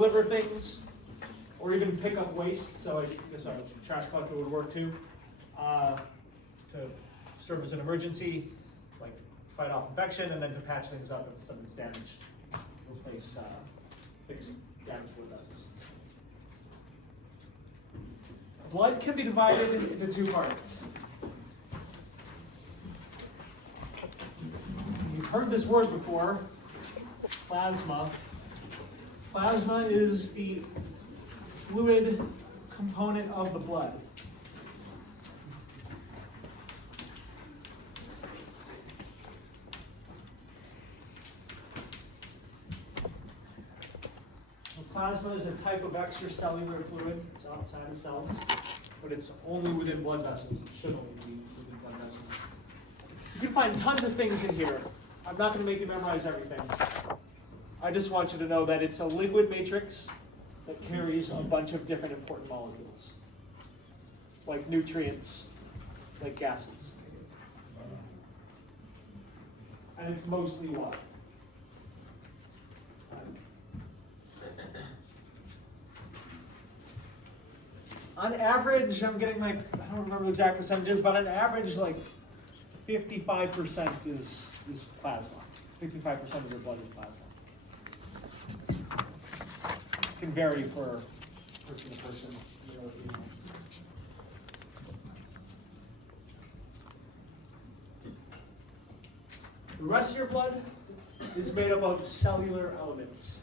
deliver things, or even pick up waste. So I guess a trash collector would work too, to serve as an emergency, like fight off infection, and then to patch things up if something's damaged, replace, fix damaged wood vessels. Blood can be divided into two parts. You've heard this word before, plasma. Plasma is the fluid component of the blood. Plasma is a type of extracellular fluid. It's outside of cells, but it's only within blood vessels. It should only be within blood vessels. You can find tons of things in here. I'm not going to make you memorize everything. I just want you to know that it's a liquid matrix that carries a bunch of different important molecules, like nutrients, like gases. And it's mostly water. On average, I don't remember the exact percentages, but on average, like 55% is plasma. 55% of your blood is plasma. It can vary for person to person. The rest of your blood is made up of cellular elements.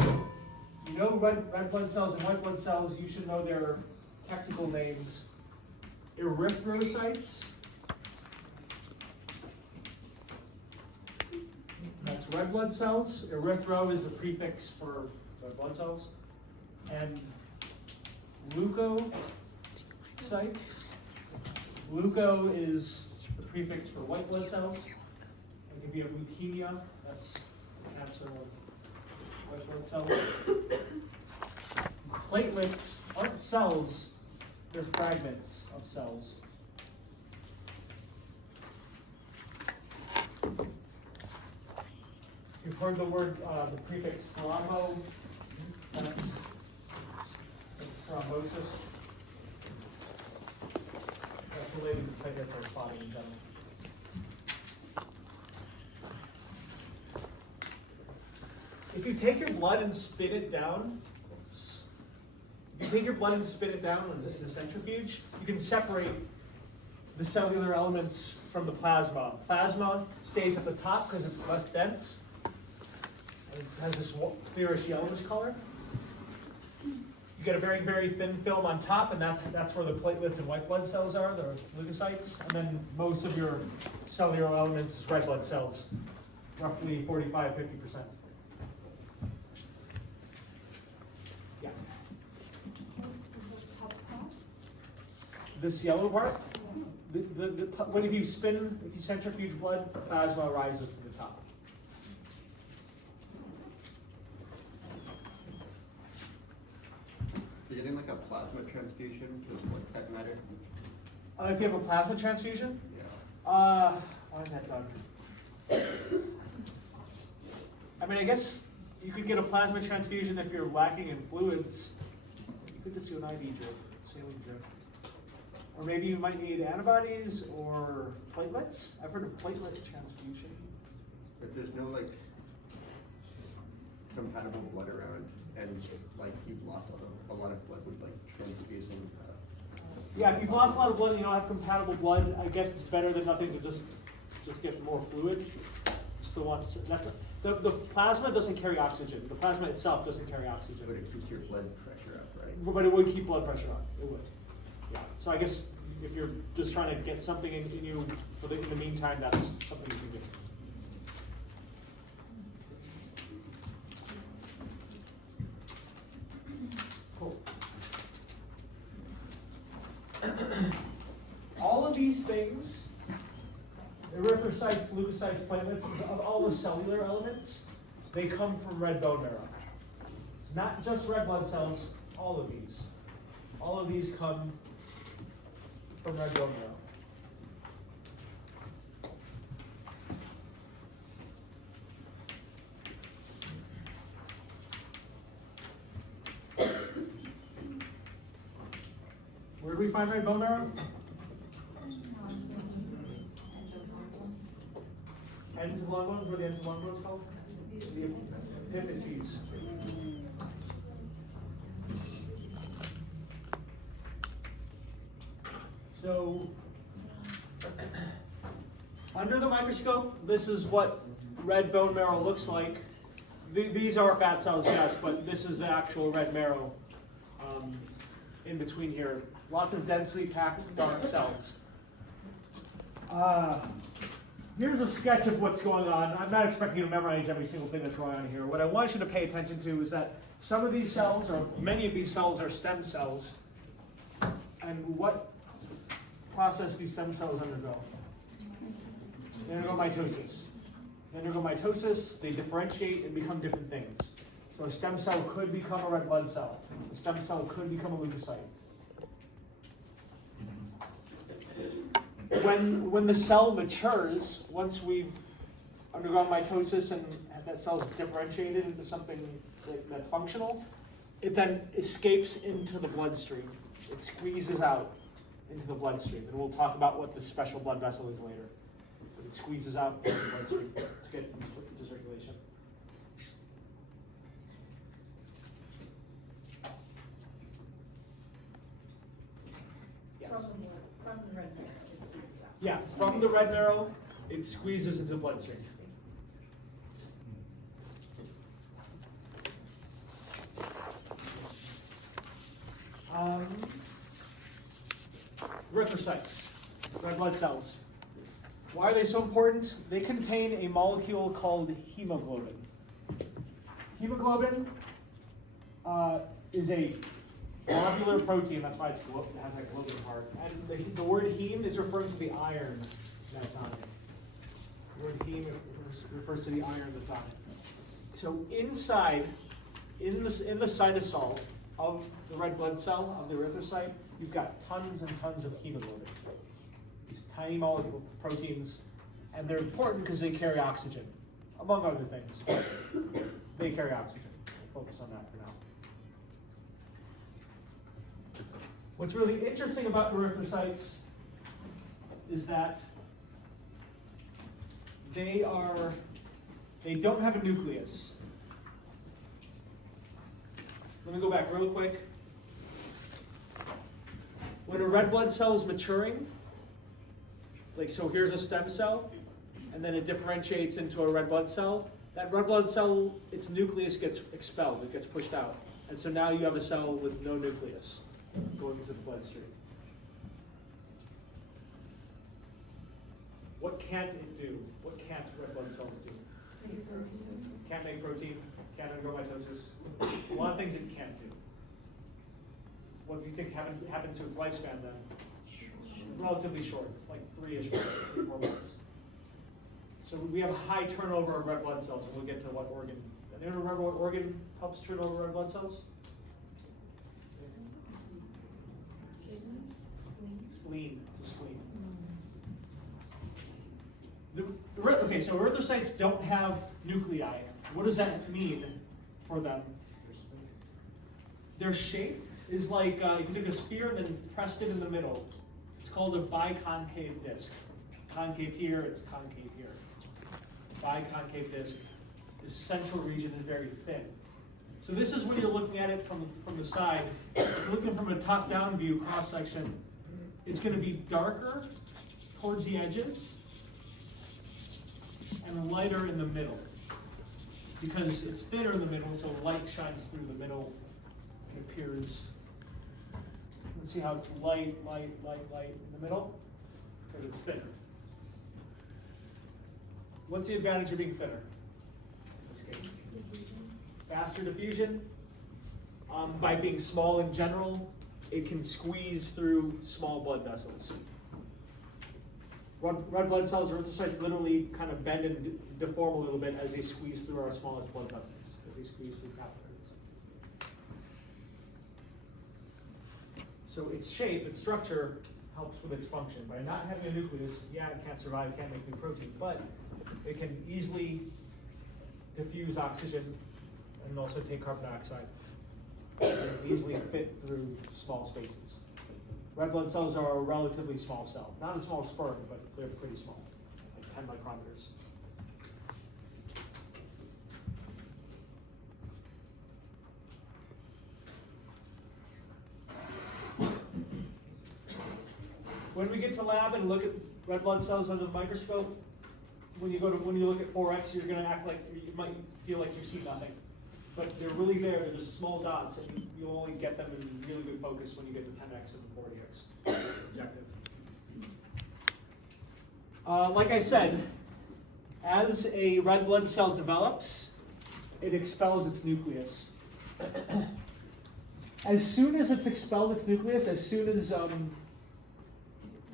You know red blood cells and white blood cells, you should know their technical names. Erythrocytes. That's red blood cells. Erythro is the prefix for red blood cells. And leukocytes. Leuko is the prefix for white blood cells. Like if you have leukemia, that's cancer of white blood cells. Platelets aren't cells, they're fragments of cells. You've heard the word, the prefix thrombo, that's thrombosis. That's related to platelets or clotting in general. If you take your blood and spin it down, in the centrifuge, you can separate the cellular elements from the plasma. Plasma stays at the top because it's less dense. It has this clearish yellowish color. You get a very, very thin film on top, and that's where the platelets and white blood cells are, the leukocytes. And then most of your cellular elements is red blood cells, roughly 45–50%. Yeah. This yellow part, when if you centrifuge blood, plasma rises to the top. You're getting like a plasma transfusion, does what that matter? If you have a plasma transfusion? Yeah. Why is that done? I mean, I guess you could get a plasma transfusion if you're lacking in fluids. You could just do an IV drip, saline drip. Or maybe you might need antibodies or platelets. I've heard of platelet transfusion. If there's no like compatible blood around, and like you've lost a lot of blood with like transfusing. Yeah, if you've lost a lot of blood and you don't have compatible blood, I guess it's better than nothing to just get more fluid. Still want the plasma doesn't carry oxygen. The plasma itself doesn't carry oxygen. But it keeps your blood pressure up, right? But it would keep blood pressure up. It would. Yeah. So I guess if you're just trying to get something in you in the meantime, that's something you can do. Cool. All of these things, erythrocytes, leukocytes, platelets, of all the cellular elements, they come from red bone marrow. It's not just red blood cells, all of these. All of these come from red bone marrow. Where do we find red bone marrow? Ends of long bones? What are the ends of long bones called? The epiphyses. So, under the microscope, this is what red bone marrow looks like. These are fat cells, yes, but this is the actual red marrow in between here. Lots of densely packed dark cells. Here's a sketch of what's going on. I'm not expecting you to memorize every single thing that's going on here. What I want you to pay attention to is that some of these cells, or many of these cells, are stem cells. And what process do stem cells undergo? They undergo mitosis. They undergo mitosis, they differentiate and become different things. So a stem cell could become a red blood cell. A stem cell could become a leukocyte. When the cell matures, once we've undergone mitosis and that cell's differentiated into something that's functional, it then escapes into the bloodstream. It squeezes out into the bloodstream. And we'll talk about what this special blood vessel is later. But it squeezes out into the bloodstream to get into circulation. Yes. From the red marrow, it squeezes out. Yeah, from the red marrow, it squeezes into the bloodstream. Erythrocytes, red blood cells. Why are they so important? They contain a molecule called hemoglobin. Hemoglobin is a globular protein, that's why it has that globin part. And the word heme is referring to the iron that's on it. The word heme refers to the iron that's on it. So inside, in the cytosol of the red blood cell, of the erythrocyte, you've got tons and tons of hemoglobin. These tiny molecule proteins, and they're important because they carry oxygen, among other things. They carry oxygen. We'll focus on that for now. What's really interesting about erythrocytes is that they don't have a nucleus. Let me go back real quick. When a red blood cell is maturing, like so here's a stem cell, and then it differentiates into a red blood cell. That red blood cell, its nucleus gets expelled, it gets pushed out. And so now you have a cell with no nucleus going into the bloodstream. What can't it do? What can't red blood cells do? Can't make protein, can't undergo mitosis. A lot of things it can't do. What do you think happens to its lifespan then? Relatively short, like 3-ish months, 3 or 4 months. So we have a high turnover of red blood cells, and we'll get to what organ. Anyone remember what organ helps turn over red blood cells? Spleen. It's a spleen. Okay, so erythrocytes don't have nuclei. What does that mean for them? Their shape is like if you took a sphere and then pressed it in the middle. It's called a biconcave disc. Concave here, it's concave here. Biconcave disc. This central region is very thin. So this is when you're looking at it from the side. Looking from a top-down view, cross-section, it's going to be darker towards the edges and lighter in the middle. Because it's thinner in the middle, so light shines through the middle and appears. Let's see how it's light in the middle, because it's thinner. What's the advantage of being thinner? In this case, faster diffusion. By being small in general, it can squeeze through small blood vessels. Red blood cells, erythrocytes, literally kind of bend and deform a little bit as they squeeze through our smallest blood vessels, as they squeeze through capillaries. So its shape, its structure, helps with its function. By not having a nucleus, yeah, it can't survive, it can't make new protein, but it can easily diffuse oxygen and also take carbon dioxide. It can easily fit through small spaces. Red blood cells are a relatively small cell. Not as small as sperm, but they're pretty small, like 10 micrometers. When we get to lab and look at red blood cells under the microscope, when you look at 4X, you're going to act like you might feel like you see nothing, but they're really there. They're just small dots, and you only get them in really good focus when you get the 10X and the 40X objective. Like I said, as a red blood cell develops, it expels its nucleus. As soon as it's expelled its nucleus, as soon as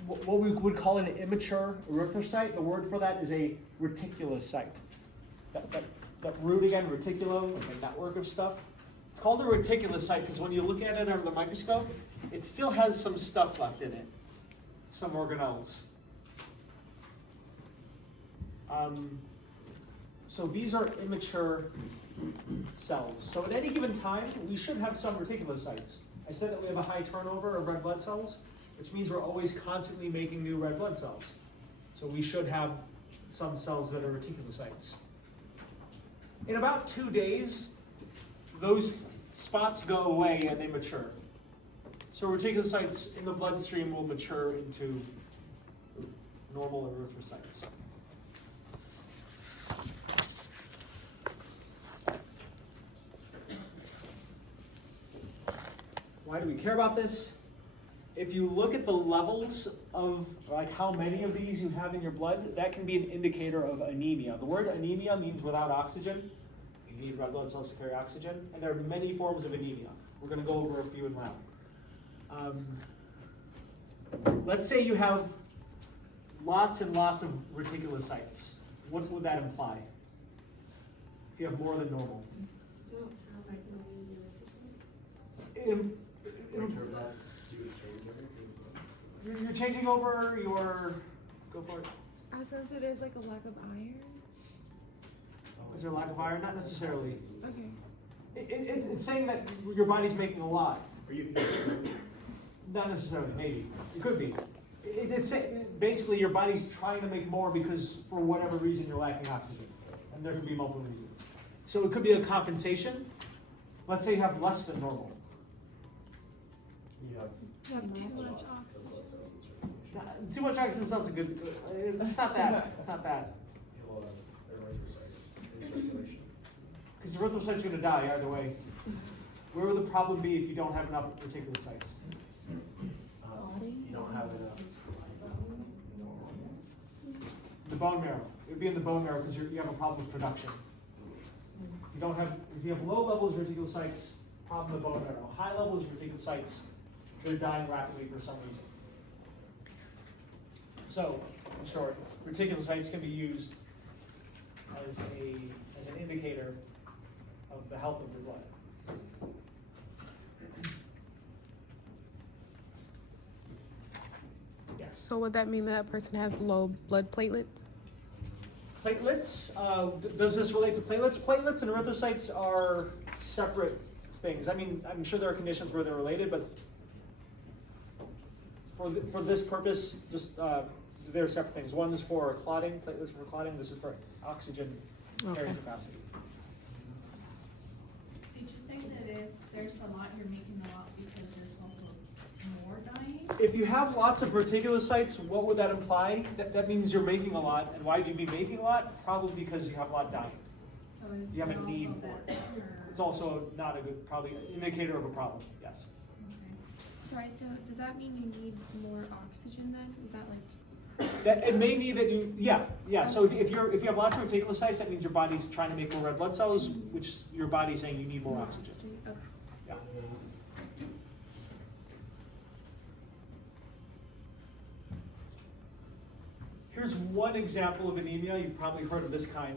what we would call an immature erythrocyte, the word for that is a reticulocyte. That root again, reticulum, like a network of stuff. It's called a reticulocyte because when you look at it under the microscope, it still has some stuff left in it, some organelles. So these are immature cells. So at any given time, we should have some reticulocytes. I said that we have a high turnover of red blood cells, which means we're always constantly making new red blood cells. So we should have some cells that are reticulocytes. In about 2 days, those spots go away and they mature. So reticulocytes in the bloodstream will mature into normal erythrocytes. Why do we care about this? If you look at the levels of like how many of these you have in your blood, that can be an indicator of anemia. The word anemia means without oxygen. You need red blood cells to carry oxygen, and there are many forms of anemia. We're going to go over a few in lab. Let's say you have lots and lots of reticulocytes. What would that imply? If you have more than normal. You're changing over your, go for it. I was gonna say there's like a lack of iron. Is there a lack of iron? Not necessarily. Okay. It's saying that your body's making a lot. Not necessarily, maybe. It could be. Basically your body's trying to make more because for whatever reason you're lacking oxygen. And there could be multiple reasons. So it could be a compensation. Let's say you have less than normal. You have too much oxygen. Too much oxygen sounds a good. It's not bad. It's not bad. Because the erythrocyte's going to die either way. Where would the problem be if you don't have enough reticulocytes? You don't have enough. The bone marrow. It would be in the bone marrow because you have a problem with production. If you have low levels of reticulocytes, problem in the bone marrow. High levels of reticulocytes, they're dying rapidly for some reason. So, in short, reticulocytes can be used as an indicator of the health of your blood. Yes. So would that mean that person has low blood platelets? Platelets, does this relate to platelets? Platelets and erythrocytes are separate things. I mean, I'm sure there are conditions where they're related, but for this purpose, just they're separate things. One is for clotting, platelets for clotting. This is for oxygen carrying capacity. Did you say that if there's a lot, you're making a lot because there's also more dying? If you have lots of reticulocytes, what would that imply? That means you're making a lot. And why would you be making a lot? Probably because you have a lot dying. So is You have a it need also for that, it. or- It's also not a good, probably an indicator of a problem. Yes. Okay. Sorry, so does that mean you need more oxygen then? Is that like? That it may need that you, yeah. So if you have lots of reticulocytes, that means your body's trying to make more red blood cells, which your body's saying you need more oxygen. Okay. Yeah. Here's one example of anemia. You've probably heard of this kind.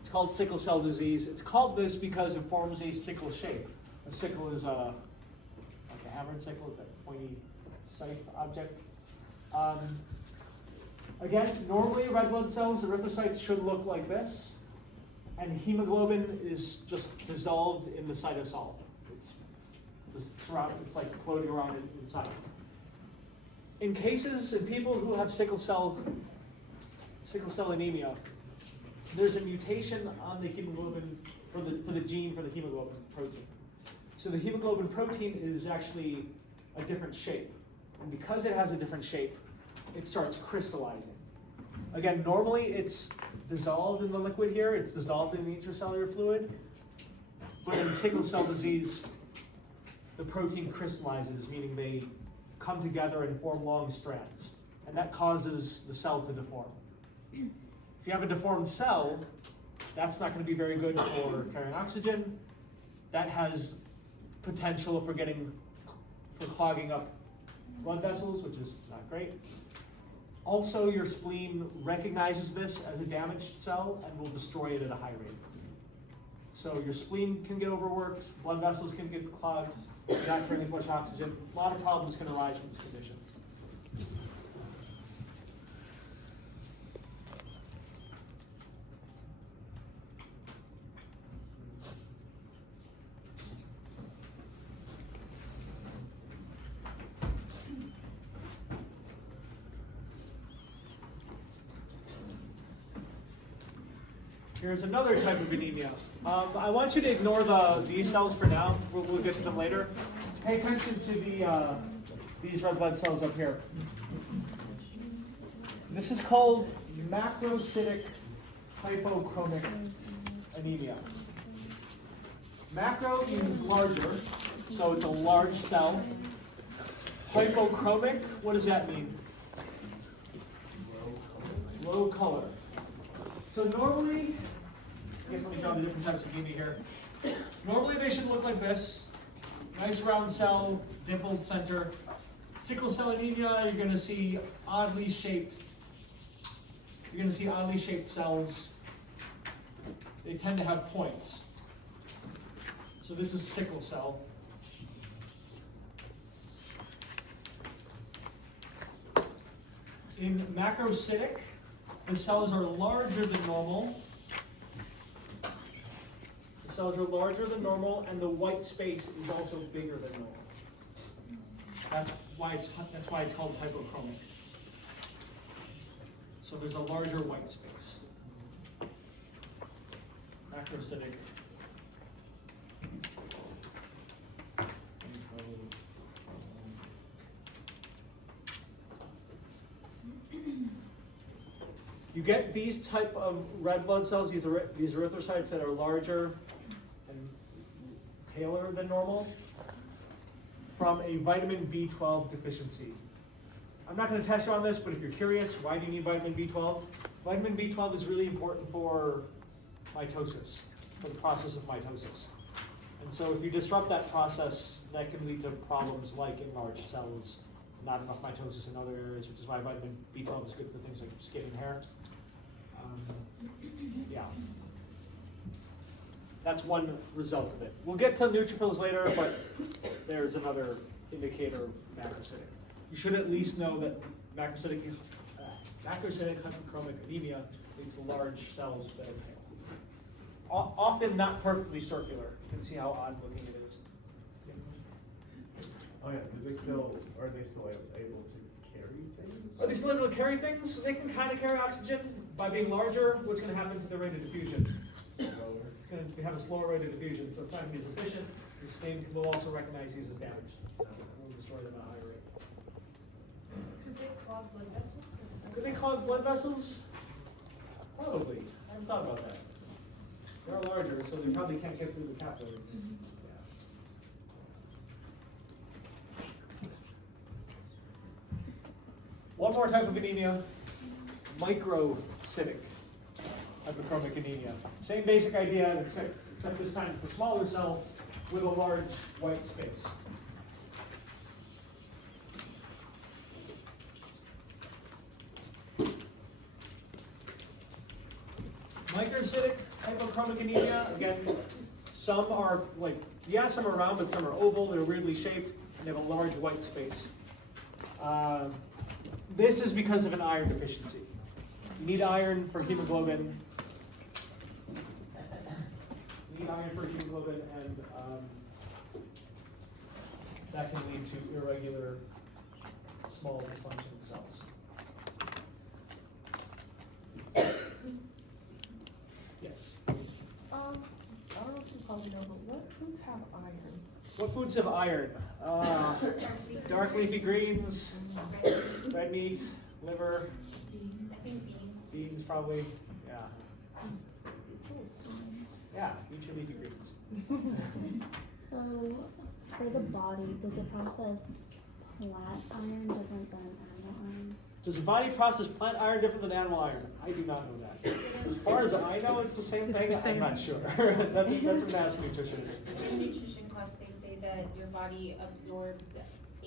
It's called sickle cell disease. It's called this because it forms a sickle shape. A sickle is like a hammered sickle, that pointy scythe object. Again, normally red blood cells, erythrocytes, should look like this, and hemoglobin is just dissolved in the cytosol. It's just surrounded, it's like floating around inside. in people who have sickle cell anemia, there's a mutation on the hemoglobin for the gene for the hemoglobin protein. So the hemoglobin protein is actually a different shape, and because it has a different shape, it starts crystallizing. Again, normally it's dissolved in the liquid here, it's dissolved in the intracellular fluid, but in sickle cell disease, the protein crystallizes, meaning they come together and form long strands, and that causes the cell to deform. If you have a deformed cell, that's not going to be very good for carrying oxygen. That has potential for clogging up blood vessels, which is not great. Also, your spleen recognizes this as a damaged cell and will destroy it at a high rate. So your spleen can get overworked, blood vessels can get clogged, you're not carrying as much oxygen. A lot of problems can arise from this condition. Here's another type of anemia. I want you to ignore these cells for now. We'll get to them later. Pay attention to these red blood cells up here. This is called macrocytic hypochromic anemia. Macro means larger, so it's a large cell. Hypochromic, what does that mean? Low color. So normally, I guess let me draw the different types of anemia here. Normally they should look like this. Nice round cell, dimpled center. Sickle cell anemia, you're going to see oddly shaped cells. They tend to have points. So this is sickle cell. In macrocytic, the cells are larger than normal. The cells are larger than normal, and the white space is also bigger than normal. That's why it's called hypochromic. So there's a larger white space. Macrocytic. You get these type of red blood cells, these erythrocytes that are larger and paler than normal, from a vitamin B12 deficiency. I'm not going to test you on this, but if you're curious, why do you need vitamin B12? Vitamin B12 is really important for mitosis, for the process of mitosis. And so if you disrupt that process, that can lead to problems like enlarged cells, not enough mitosis in other areas, which is why vitamin B12 is good for things like skin and hair. Yeah. That's one result of it. We'll get to neutrophils later, but there's another indicator of macrocytic. You should at least know that macrocytic hypochromic anemia leads to large cells that are pale. Often not perfectly circular. You can see how odd looking it is. Oh yeah, are they still able to carry things? Are they still able to carry things? They can kind of carry oxygen. By being larger, what's going to happen to the rate of diffusion? It's going to have a slower rate of diffusion, so it's not going to be as efficient. The spleen will also recognize these as damaged. We'll destroy them at a higher rate. Could they clog blood vessels? Could they clog blood vessels? Probably. I haven't thought about that. They're larger, so they probably can't get through the capillaries. One more type of anemia, microcytic hypochromic anemia. Same basic idea, except this time it's a smaller cell with a large white space. Microcytic hypochromic anemia, again, some are some are round, but some are oval, they're weirdly shaped, and they have a large white space. This is because of an iron deficiency. You need iron for hemoglobin. And that can lead to irregular small dysfunctional cells. Yes. I don't know if you probably know, but what foods have iron? What foods have iron? Dark leafy greens, red meat, liver, I think beans. beans probably, yeah. Yeah, eat your leafy greens. So, for the body, does it process plant iron different than animal iron? Does the body process plant iron different than animal iron? I do not know that. As far as I know, it's the same thing. I'm not sure. That's a mass nutritionist. In nutrition class, they say that your body absorbs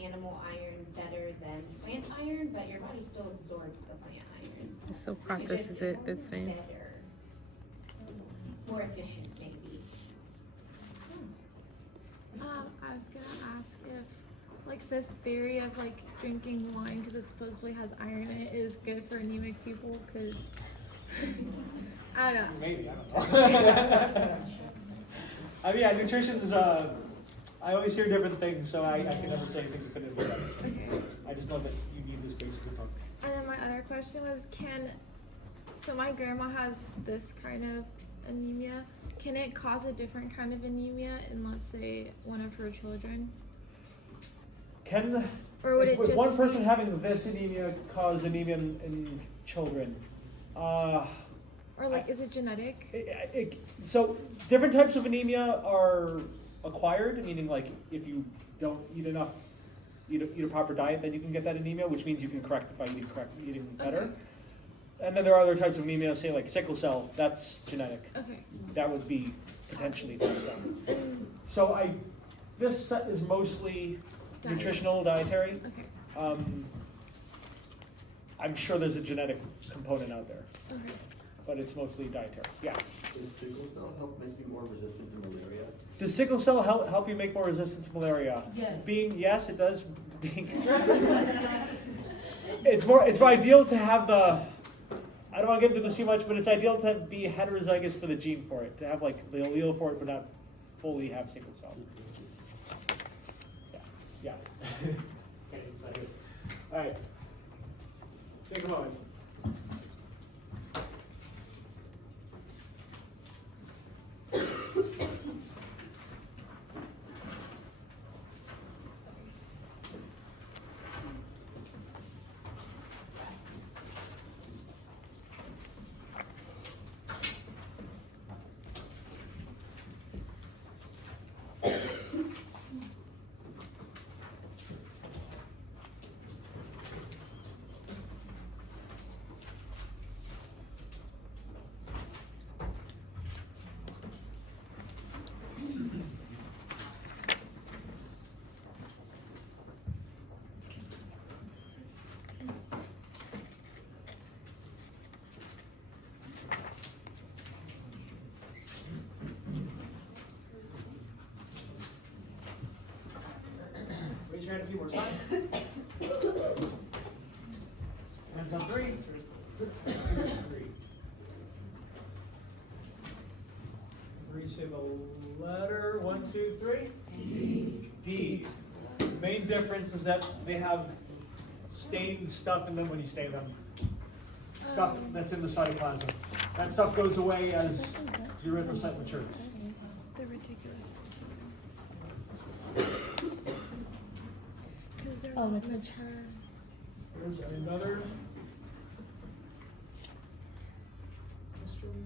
animal iron better than plant iron, but your body still absorbs the plant iron. It still processes it the same. Better. More efficient, maybe. I was gonna ask if, like, the theory of like drinking wine because it supposedly has iron in it is good for anemic people. Because I don't know. Maybe, I don't know. I mean, yeah, nutrition's, I always hear different things, so I can never say anything definitively about it. Okay. I just know that you need this basic component. And then my other question was, so my grandma has this kind of anemia. Can it cause a different kind of anemia in, let's say, one of her children? Or would it With just one person be- having this anemia cause anemia in children? Or like, is it genetic? So different types of anemia are acquired, meaning like if you don't eat enough, eat a proper diet, then you can get that anemia, which means you can correct it by eating better. Okay. And then there are other types of anemia, say like sickle cell, that's genetic. Okay. That would be potentially passed on. And- So this set is mostly Diet. nutritional, dietary. Okay. I'm sure there's a genetic component out there, Okay. but it's mostly dietary. Yeah. Does sickle cell help make you more resistant to malaria? Does sickle cell help you make more resistant to malaria? Yes. Yes, it does. It's more ideal to have the. I don't want to get into this too much, but it's ideal to be heterozygous for the gene for it, to have like the allele for it, but not fully have sickle cell. Yeah. Okay, so all right. Take a moment. Raise your hand a few more times. Hands on 3. 3. 3, say the letter. 1, 2, 3. D. The main difference is that they have stained stuff in them when you stain them. Stuff that's in the cytoplasm. That stuff goes away as the erythrocyte matures. The ridiculous. Because they're Oh, not it's- mature. Here's another question.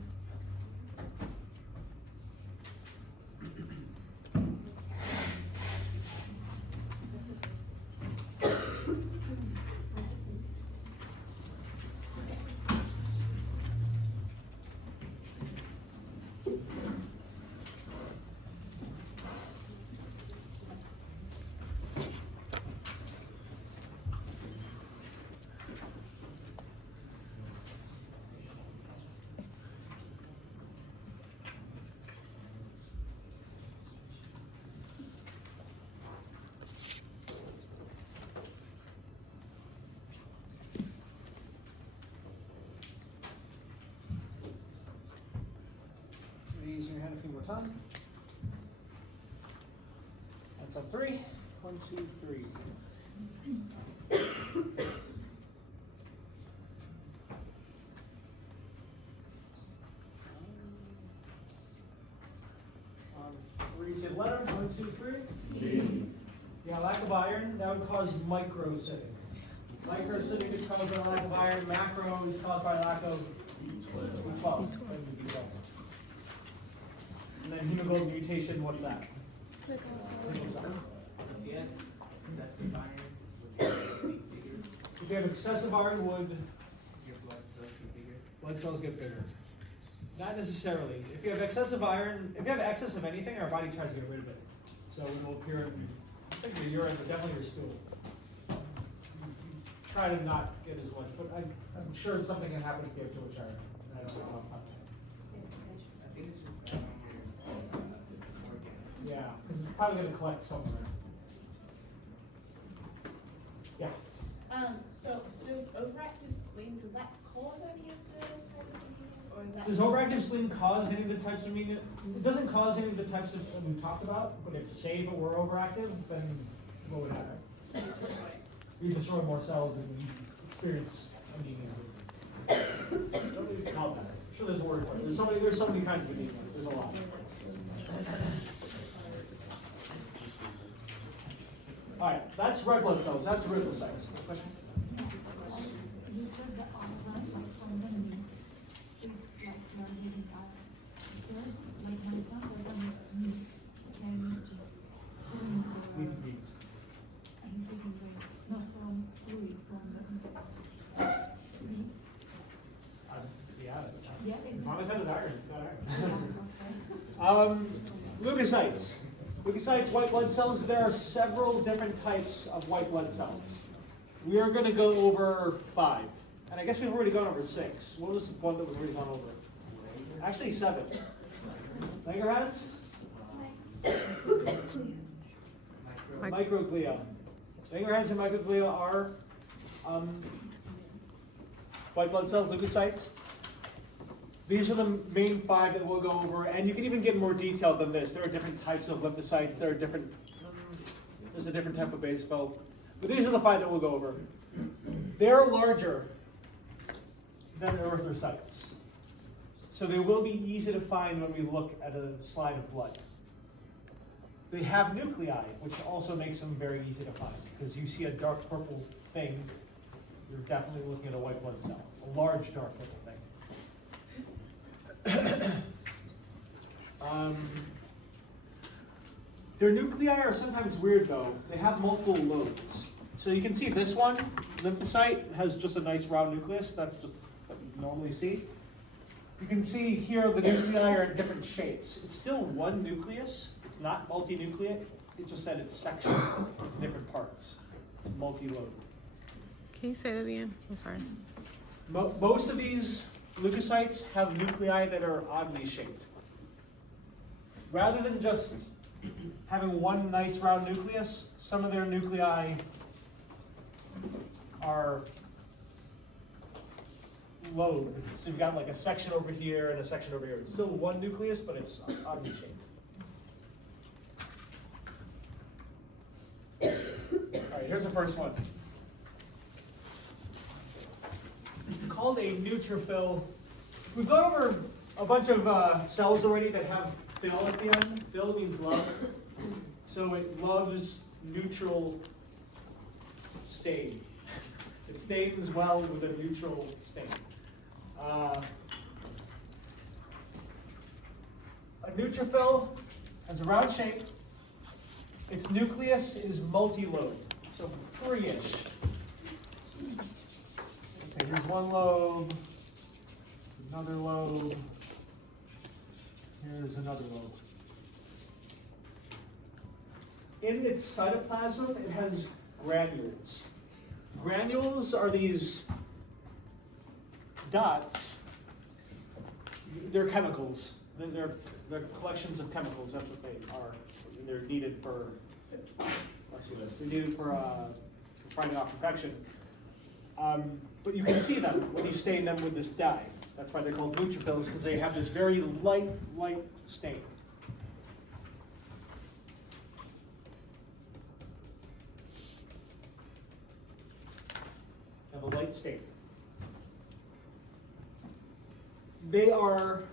Raise your hand a few more times. That's on 3. 1, 2, 3. Which letter? 1, 2, 3. C. Yeah, lack of iron, that would cause microcytic. Microcytic is caused by lack of iron. Macro is caused by lack of B12. And then hemoglobin mutation, what's that? Sickle cell. If you have excessive iron, would your blood be bigger? If you have excessive iron, would Your blood cells be bigger? blood cells get bigger? Not necessarily. If you have excessive iron, if you have excess of anything, our body tries to get rid of it. So it will appear in, I think your urine, but definitely your stool. Try to not get as much, but I'm sure something can happen if you have too much iron. I don't know how much. I think it's just bad on your organs. Yeah, because it's probably going to collect somewhere. Yeah. So does overactive spleen, does that cause any of the type of diseases, or is that? Does overactive spleen cause any of the types of anemia? It doesn't cause any of the types of we talked about, but if say if it were overactive, then what would happen? You destroy more cells and you experience anemia. Not bad. I'm sure there's a word for it. There's so many kinds of anemia. There's a lot. All right, that's red blood cells. That's erythrocytes. Question? You said the awesome, like from the meat, it's like your living iron. Because like my son doesn't eat meat, and he's just putting the, he's taking the, not from fluid, from the meat. Yeah. Yeah, As long as it has iron, it's got Yeah, iron. okay. Leukocytes. Leukocytes, white blood cells. There are several different types of white blood cells. We are going to go over 5. And I guess we've already gone over 6. What was the one that we've already gone over? Actually 7. Langerhans? Microglia. Langerhans and microglia are white blood cells, leukocytes. These are the main 5 that we'll go over, and you can even get more detailed than this. There are different types of lymphocytes. There are different. There's a different type of basophil, but these are the 5 that we'll go over. They're larger than erythrocytes, so they will be easy to find when we look at a slide of blood. They have nuclei, which also makes them very easy to find, because you see a dark purple thing, you're definitely looking at a white blood cell, a large dark purple thing. Their nuclei are sometimes weird though. They have multiple lobes. So you can see this one, lymphocyte, has just a nice round nucleus. That's just what you normally see. You can see here the nuclei are in different shapes. It's still one nucleus. It's not multinucleate. It's just that it's sectioned into different parts. It's multi-lobed. Can you say that again? I'm sorry. Most of these leukocytes have nuclei that are oddly shaped. Rather than just having one nice round nucleus, some of their nuclei are lobed. So you've got like a section over here and a section over here. It's still one nucleus, but it's oddly shaped. All right, here's the first one. It's called a neutrophil. We've gone over a bunch of cells already that have phil at the end. Phil means love. So it loves neutral stain. It stains well with a neutral stain. A neutrophil has a round shape. Its nucleus is multi-lobed, so 3-ish. Okay, here's one lobe, another lobe, here's another lobe. In its cytoplasm, it has granules. Granules are these dots. They're chemicals. They're collections of chemicals. That's what they are. They're needed for. Let's see this. They're needed for fighting off infection. But you can see them when you stain them with this dye. That's why they're called neutrophils, because they have this very light stain. They have a light stain. They are,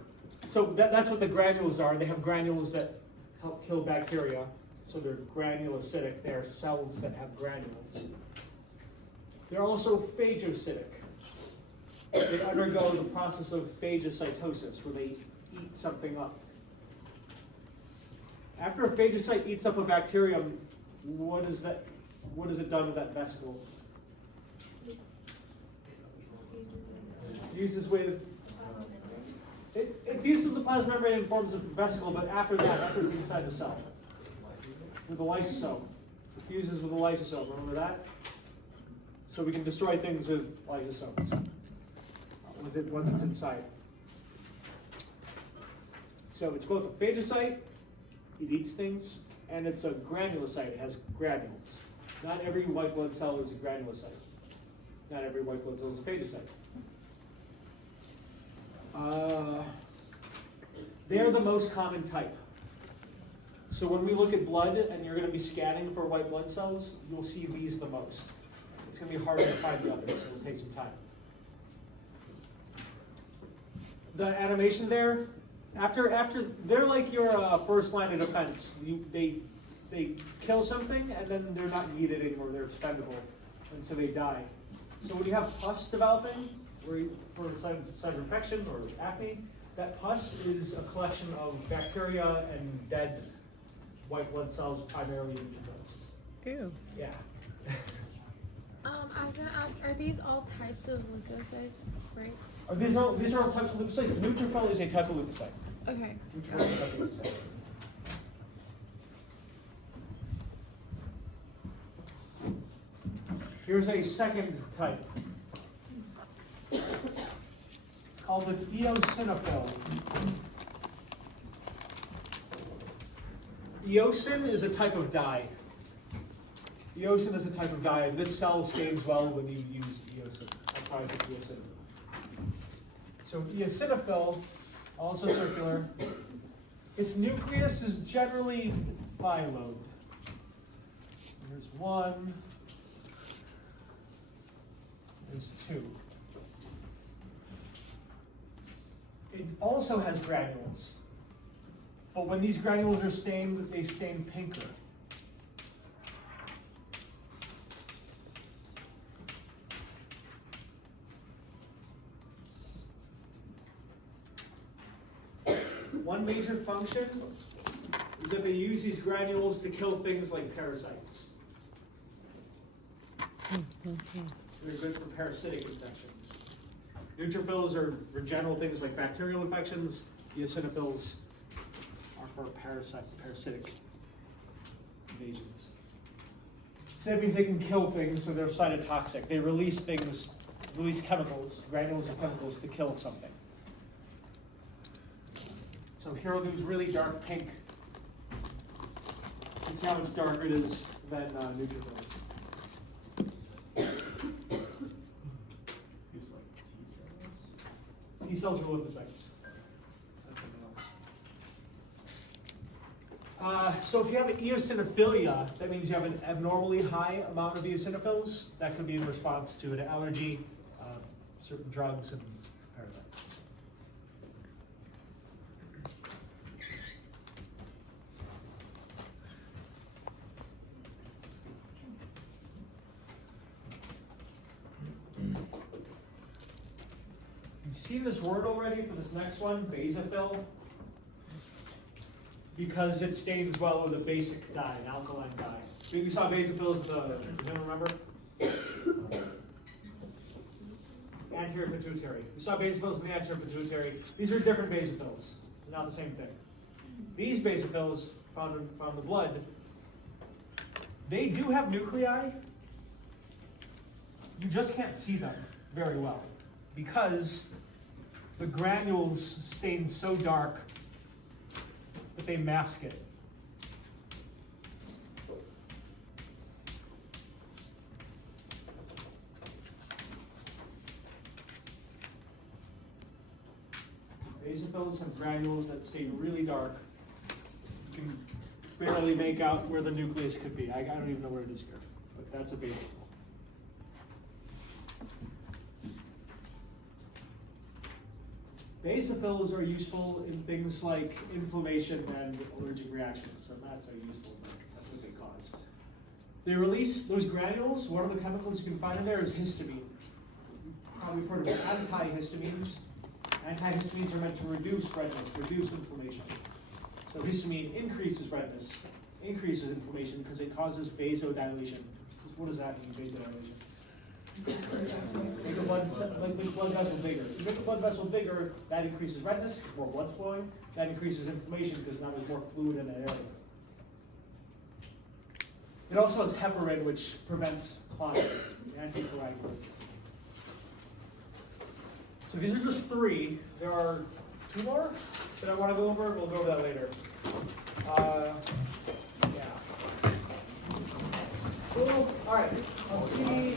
so that's what the granules are. They have granules that help kill bacteria, so they're granulocytic. They are cells that have granules. They're also phagocytic. They undergo the process of phagocytosis, where they eat something up. After a phagocyte eats up a bacterium, what is it done to that vesicle? Fuses with, it fuses with the plasma membrane and forms a vesicle, but after that, after it's inside the cell, with the lysosome. It fuses with the lysosome, remember that? So we can destroy things with lysosomes once it's inside. So it's both a phagocyte, it eats things, and it's a granulocyte, it has granules. Not every white blood cell is a granulocyte. Not every white blood cell is a phagocyte. They're the most common type. So when we look at blood and you're going to be scanning for white blood cells, you'll see these the most. It's going to be harder to find the others, so it'll take some time. The animation there, after they're like your first line of defense. They kill something and then they're not needed anymore, they're expendable, and so they die. So when you have pus developing, for signs of infection or acne, that pus is a collection of bacteria and dead white blood cells, primarily neutrophils. Ew. Yeah. I was gonna ask, are these all types of leukocytes, right? These are all types of leukocytes. The neutrophil is a type of leukocyte. Okay. Neutrophil is a type of leukocyte. Here's a second type. It's called an eosinophil. Eosin is a type of dye. Eosin is a type of dye, and this cell stains well when you use eosin. That's why it's eosin. So eosinophil, also circular. Its nucleus is generally bilobed. There's one. There's two. It also has granules. But when these granules are stained, they stain pinker. One major function is that they use these granules to kill things like parasites. They're good for parasitic infections. Neutrophils are for general things like bacterial infections. Eosinophils are for parasitic invasions. So that means they can kill things, so they're cytotoxic. They release chemicals, granules of chemicals to kill something. So here are these really dark pink. You see how much darker it is than neutrophils. Use like T cells. T cells are lymphocytes. That's something else. So if you have an eosinophilia, that means you have an abnormally high amount of eosinophils. That could be in response to an allergy, certain drugs, and parasites. You've seen this word already for this next one, basophil, because it stains well with a basic dye, an alkaline dye. We saw basophils, you don't remember? Anterior pituitary. We saw basophils in the anterior pituitary. These are different basophils, they're not the same thing. These basophils found in the blood, they do have nuclei. You just can't see them very well because the granules stain so dark that they mask it. Basophils have granules that stain really dark. You can barely make out where the nucleus could be. I don't even know where it is here, but that's a basophil. Basophils are useful in things like inflammation and allergic reactions, so mats are useful, but that's what they cause. They release those granules. One of the chemicals you can find in there is histamine. You've probably heard of antihistamines. Antihistamines are meant to reduce redness, reduce inflammation. So histamine increases redness, increases inflammation because it causes vasodilation. What does that mean, vasodilation? Make a blood vessel bigger. If you make a blood vessel bigger, that increases redness, more blood flowing. That increases inflammation because now there's more fluid in that area. It also has heparin, which prevents clotting, anticoagulant. So these are just 3. There are 2 more that I want to go over. We'll go over that later. Yeah. Cool. All right. I'll see.